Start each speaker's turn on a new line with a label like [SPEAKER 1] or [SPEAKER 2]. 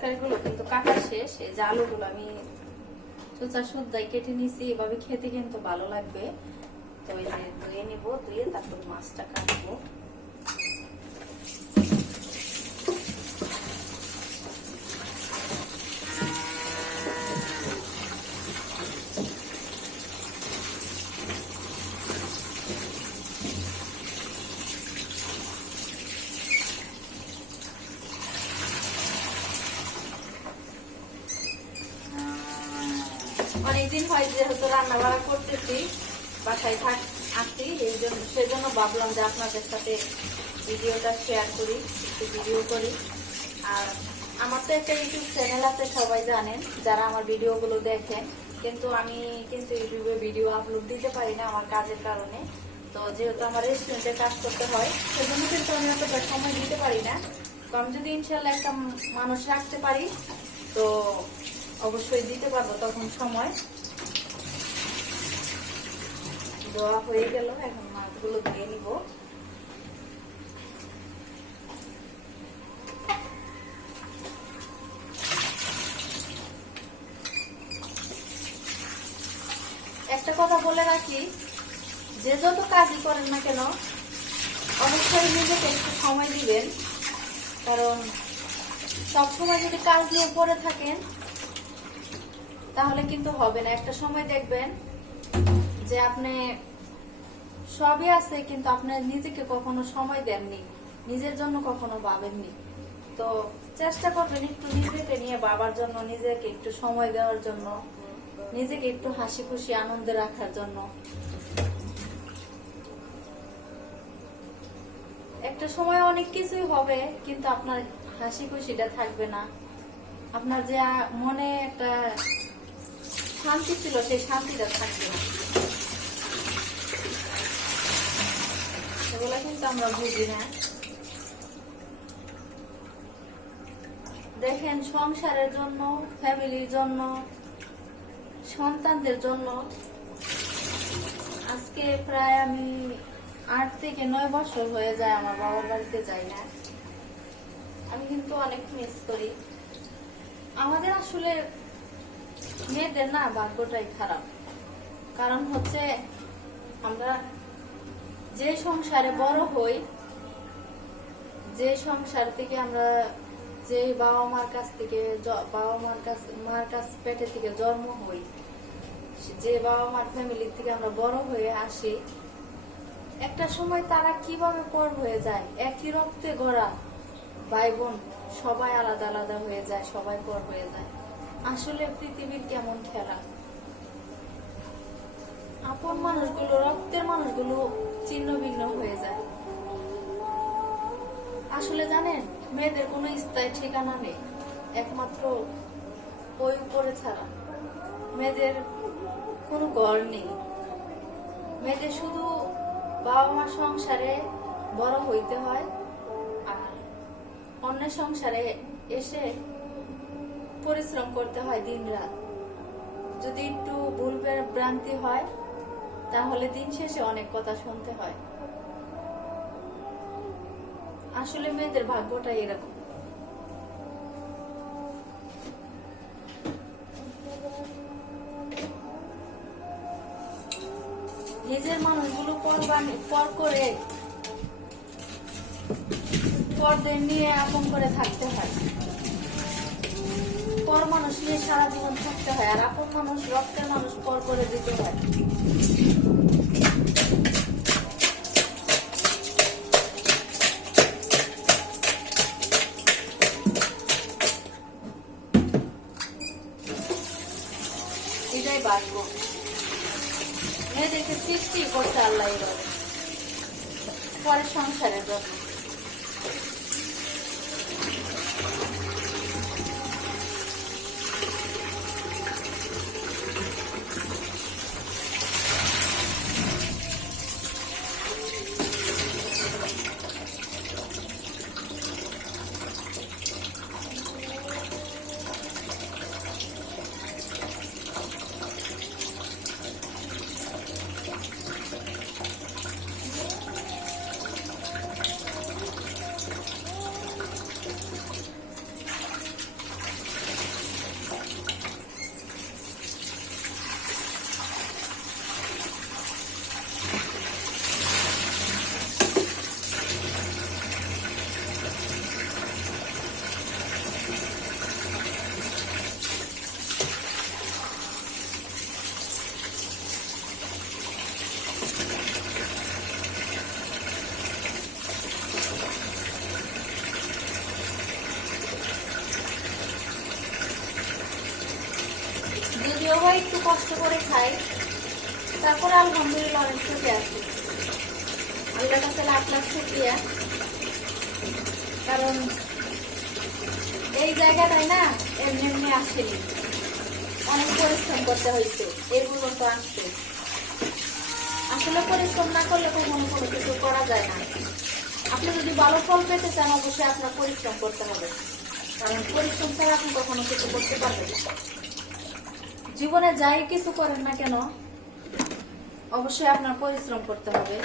[SPEAKER 1] তরকারিগুলো কিন্তু কাটা শেষ। এই যে আলুগুলো আমি চোচা সুদ্দাই কেটে নিছি এভাবে খেতে কিন্তু ভালো লাগবে। তো এই যে ধুয়ে নিব, ধুয়ে তারপর মাছটা কাটবো। অনেকদিন হয় যেহেতু রান্না বাড়া করতেছি, বাসায় থাক আসি এই জন্য সেজন্য ভাবলাম যে আপনাদের সাথে ভিডিওটা শেয়ার করি, একটু ভিডিও করি। আর আমার তো একটা ইউটিউব চ্যানেল আছে, সবাই জানেন, যারা আমার ভিডিওগুলো দেখেন। কিন্তু আমি কিন্তু ইউটিউবে ভিডিও আপলোড দিতে পারি না আমার কাজের কারণে। তো যেহেতু আমার রেস্টুরেন্টে কাজ করতে হয়, সেজন্য কিন্তু আমি অতটা সময় দিতে পারি না। তো আমি যদি ইনশাল্লাহ একটা মানুষ রাখতে পারি, তো অবশ্যই দিতে পারব তখন সময়। দেওয়া হয়ে গেল, এখন মাছগুলো ধুয়ে নিব। একটা কথা বলে রাখি, যে যত কাজই করেন না কেন, অবশ্যই নিজেকে একটু সময় দিবেন। কারণ সবসময় যদি কাজ নিয়ে পড়ে থাকেন, তাহলে কিন্তু হবে না। একটা সময় দেখবেন যে আপনি সবই আছে, কিন্তু আপনি নিজেকে কখনো সময় দেননি, নিজের জন্য কখনো ভাবেননি। তো চেষ্টা করবেন একটু নিজেকে নিয়ে বাবার জন্য, নিজেকে একটু সময় দেওয়ার জন্য, নিজেকে একটু হাসি খুশি, আনন্দে রাখার জন্য। একটা সময় অনেক কিছুই হবে, কিন্তু আপনার হাসি খুশিটা থাকবে না। আপনার যে মনে একটা শান্তি ছিল, সেই শান্তিটা থাকবে না সেগুলো কিন্তু দেখেন সংসারের জন্য, ফ্যামিলির জন্য, সন্তানদের জন্য। আজকে প্রায় আমি আট থেকে নয় বছর হয়ে যায় আমার বাবার বাড়িতে যাই না। আমি কিন্তু অনেক মিস করি। আমাদের আসলে মেয়েদের না ভাগ্যটাই খারাপ। কারণ হচ্ছে আমরা যে সংসারে বড় হই, যে সংসার থেকে আমরা যে বাবা মার কাছ থেকে বাবা মার কাছ মার কাছ, পেটে থেকে জন্ম হই, যে বাবা মার ফ্যামিলি থেকে আমরা বড় হয়ে আসি, একটা সময় তারা কীভাবে পর হয়ে যায়? একই রক্তে গড়া ভাই বোন সবাই আলাদা আলাদা হয়ে যায়, সবাই পর হয়ে যায়। আসলে পৃথিবীর কেমন খেলা? আপন মানুষগুলো, রক্তের মানুষগুলো ছিন্ন ভিন্ন হয়ে যায়। আসলে জানেন, মেয়েদের কোনো স্থায়ী ঠিকানা নেই, একমাত্র ওই উপরে ছাড়া। মেয়েদের কোনো ঘর নেই। মেয়েদের শুধু বাবা মার সংসারে বড় হইতে হয় আর অন্যের সংসারে এসে পরিশ্রম করতে হয় দিন রাত যদি একটু ভুল ভ্রান্তি হয় তাহলে দিন শেষে অনেক কথা শুনতে হয়। আসলে মেয়েদের ভাগ্যটা এরকম। নিজের মানুষগুলো পর করে পরদের নিয়ে আপন করে থাকতে হয়। পর মানুষ নিয়ে সারা জীবন থাকতে হয়, আর আপন মানুষ, রক্তের মানুষ পর করে দিতে হয়। এটাই মেয়েদেরকে সৃষ্টি আল্লাহ পরের সংসারের জন্য কষ্ট করে খাই। তারপরে আলহামদুলিল্লাহ অনেক সুখে আছি। আল্লাহ কাছে লাখ লাখ কারণ এই জায়গাটায় না এমনি এমনি আসেনি। অনেক পরিশ্রম করতে হয়েছে। এই পর্যন্ত আসতে আসলে পরিশ্রম না করলে কখনো কোনো কিছু করা যায় না। আপনি যদি ভালো ফল পেতে চান, অবশ্যই আপনার পরিশ্রম করতে হবে। কারণ পরিশ্রম ছাড়া আপনি কখনো কিছু করতে পারবেন না। জীবনে যাই কিছু করেন না কেন অবশ্যই আপনার পরিশ্রম করতে হবে।